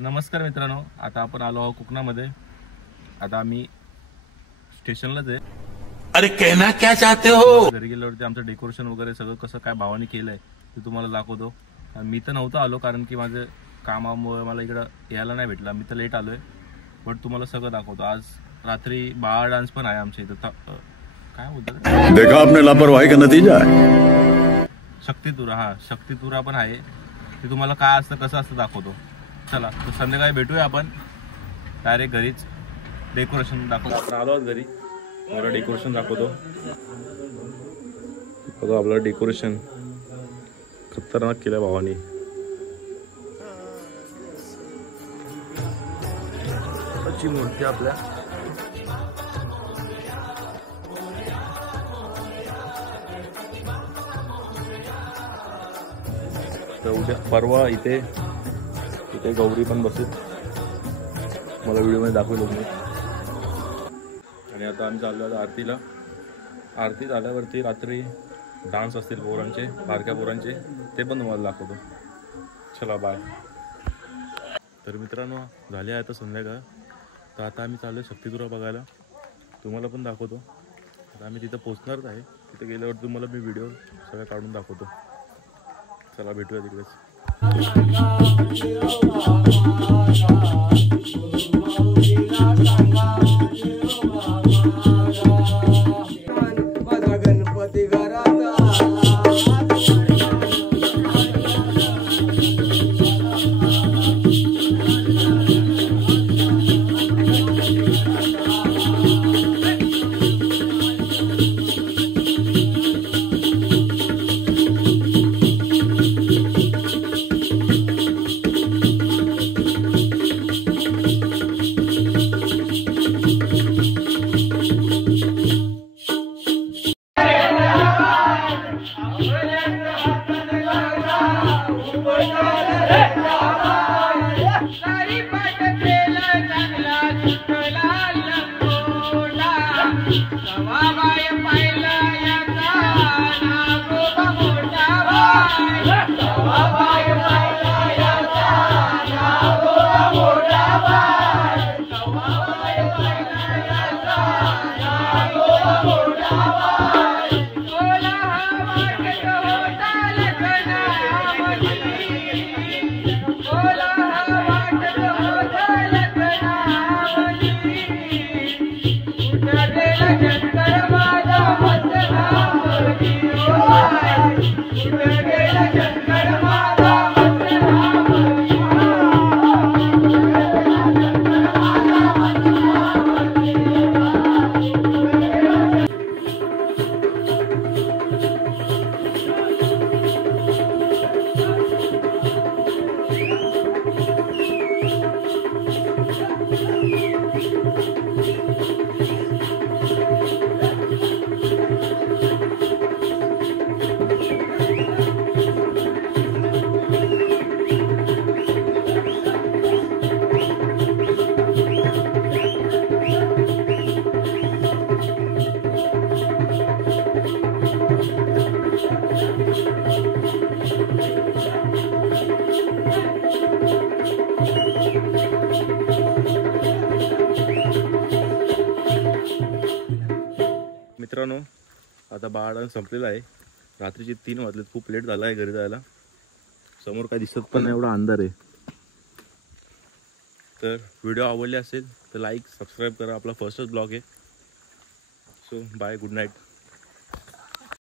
नमस्कार मित्रांनो, आता आपण आलो आहोत कोकणामध्ये. आता आम्ही स्टेशनलाच आहे. अरे कहना क्या चाहते हो? घरी गेल्यावरती आमचं डेकोरेशन वगैरे सगळं कसं काय भावाने केलंय ते तुम्हाला दाखवतो. मी तर नव्हतं आलो कारण की माझं कामामुळे मला इकडं यायला नाही भेटला. मी तर लेट आलोय, बट तुम्हाला सगळं दाखवतो. आज रात्री बाळ डान्स पण आहे आमच्या इथं. काय बोलतात, देखा आपने लापरवाही का नतीजा है. शक्तितुरा. हा, शक्तितुरा पण आहे. ते तुम्हाला काय असतं कसं असतं दाखवतो. चला, तर संध्याकाळी भेटूया आपण डायरेक्ट घरीच. डेकोरेशन दाखवतो. आपण आलो आहोत घरी, मला डेकोरेशन दाखवतो. बघा आपलं डेकोरेशन खतरनाक केलं भावानी. अशी मूर्ती आपल्या तर उद्या परवा इथे गौरी पण बसेल. मला व्हिडिओमध्ये दाखवलं मी. आणि आता आम्ही चाललो आरतीला. आरती झाल्यावरती रात्री डान्स असतील पोरांचे, बारक्या पोरांचे, ते पण तुम्हाला दाखवतो. चला बाय. तर मित्रांनो, झाले आहे आता संध्याकाळ. तर आता आम्ही चाललो शक्तितुरा बघायला. तुम्हाला पण दाखवतो. आता आम्ही तिथं पोचणारच आहे. तिथं गेल्यावर तुम्हाला मी व्हिडिओ सगळं काढून दाखवतो. चला भेटूया तिकडेच. मित्रांनो, आता बाळ संपलेला आहे. रात्रीचे 3 वाजलेत. खूप लेट झाला आहे घरी जायला. समोर काय दिसत पण नाही, एवढा अंधार आहे. तर व्हिडिओ आवडले असेल तर लाईक सबस्क्राईब करा. आपला फर्स्टच ब्लॉग आहे. So bye, good night.